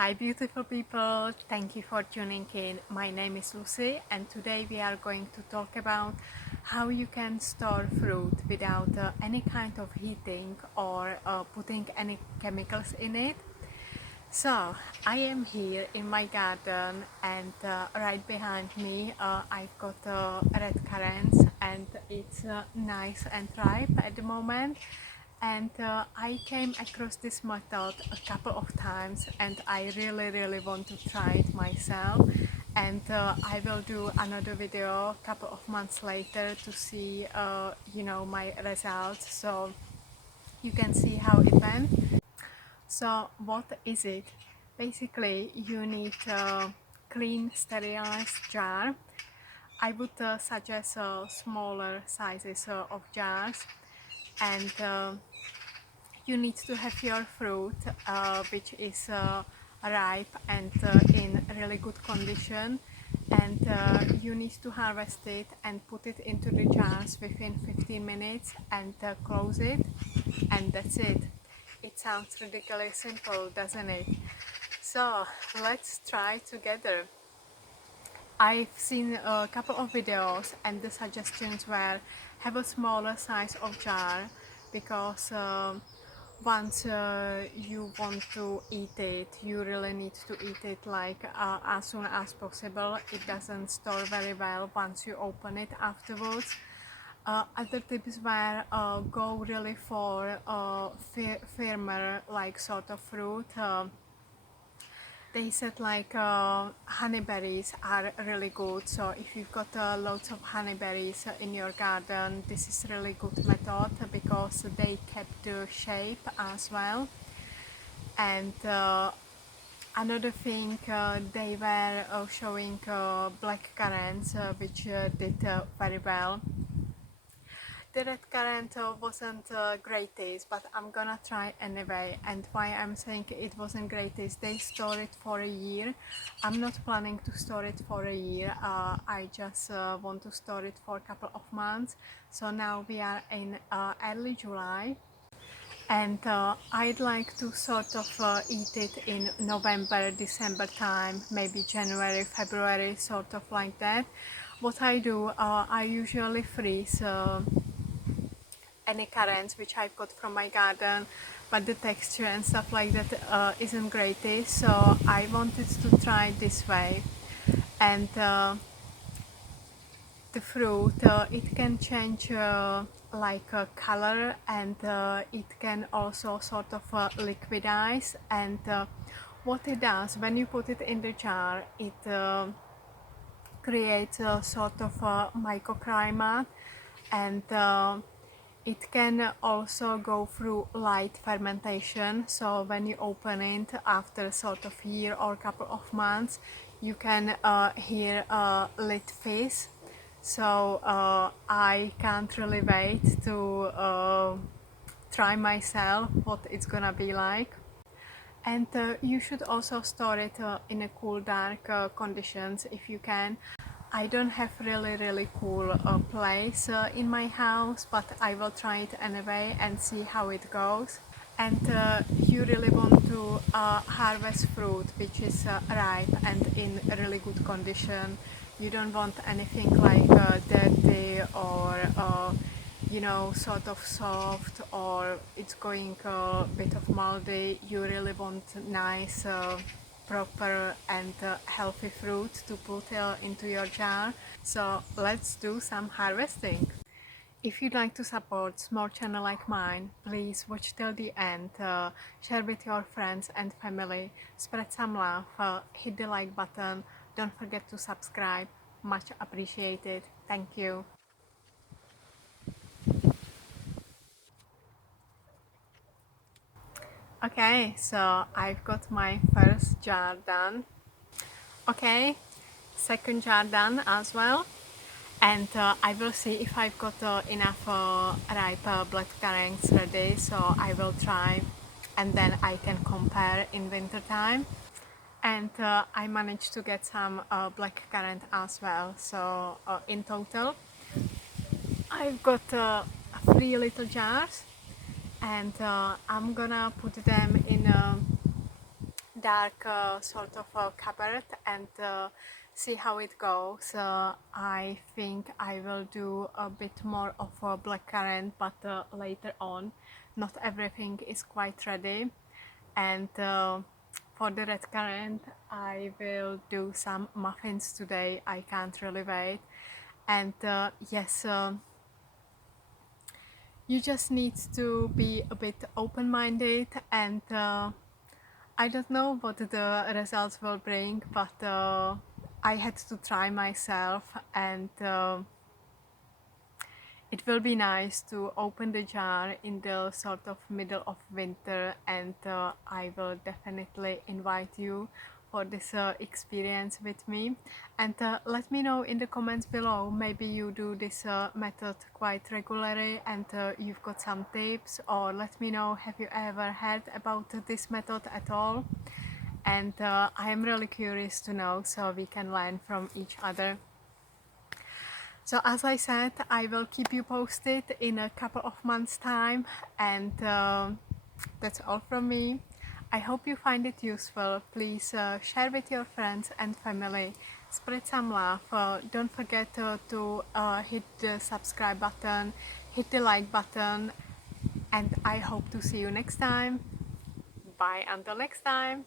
Hi beautiful people, thank you for tuning in. My name is Lucy and today we are going to talk about how you can store fruit without any kind of heating or putting any chemicals in it. So I am here in my garden and right behind me I've got red currants and it's nice and ripe at the moment. And I came across this method a couple of times and I really want to try it myself, and I will do another video a couple of months later to see my results, so you can see how it went. So what is it? Basically you need a clean sterilized jar. I would suggest smaller sizes of jars, and you need to have your fruit which is ripe and in really good condition, and you need to harvest it and put it into the jars within 15 minutes and close it, and that's it. It sounds ridiculously simple, doesn't it? So let's try together. I've seen a couple of videos and the suggestions were have a smaller size of jar because once you want to eat it, you really need to eat it like as soon as possible. It doesn't store very well once you open it afterwards. Other tips were go really for firmer like sort of fruit. They said like honeyberries are really good, so if you've got loads of honeyberries in your garden, this is really good method because they kept the shape as well. And another thing, they were showing black currants which did very well. The red currant wasn't great taste, but I'm gonna try anyway. And why I'm saying it wasn't great taste, they store it for a year. I'm not planning to store it for a year. I just want to store it for a couple of months. So now we are in early July, and I'd like to sort of eat it in November, December time, maybe January, February, sort of like that. What I do, I usually freeze any currants which I've got from my garden, but the texture and stuff like that isn't great, so I wanted to try this way. And the fruit, it can change like color, and it can also sort of liquidize, and what it does when you put it in the jar, it creates a sort of microclimate, and it can also go through light fermentation. So when you open it after sort of year or couple of months, you can hear lit fish. So I can't really wait to try myself what it's gonna be like. And you should also store it in a cool, dark conditions if you can. I don't have really cool place in my house, but I will try it anyway and see how it goes. And you really want to harvest fruit which is ripe and in really good condition. You don't want anything like dirty or sort of soft, or it's going a bit of moldy. You really want nice proper and healthy fruit to put into your jar. So let's do some harvesting. If you'd like to support small channel like mine, please watch till the end, share with your friends and family, spread some love, hit the like button, don't forget to subscribe, much appreciated. Thank you. Okay, so I've got my first jar done. Okay, second jar done as well, and I will see if I've got enough ripe black currants ready, so I will try and then I can compare in winter time. And I managed to get some black currant as well, so in total I've got 3 little jars, and I'm gonna put them in dark sort of cabaret and see how it goes. I think I will do a bit more of a blackcurrant, but later on. Not everything is quite ready, and for the red currant I will do some muffins today. I can't really wait. And yes, you just need to be a bit open-minded, and I don't know what the results will bring, but I had to try myself, and it will be nice to open the jar in the sort of middle of winter, and I will definitely invite you for this experience with me. And let me know in the comments below, maybe you do this method quite regularly and you've got some tips, or let me know, have you ever heard about this method at all? And I am really curious to know, so we can learn from each other. So as I said, I will keep you posted in a couple of months' time, and that's all from me. I hope you find it useful. Please share with your friends and family. Spread some love. Don't forget to hit the subscribe button, hit the like button, and I hope to see you next time. Bye until next time.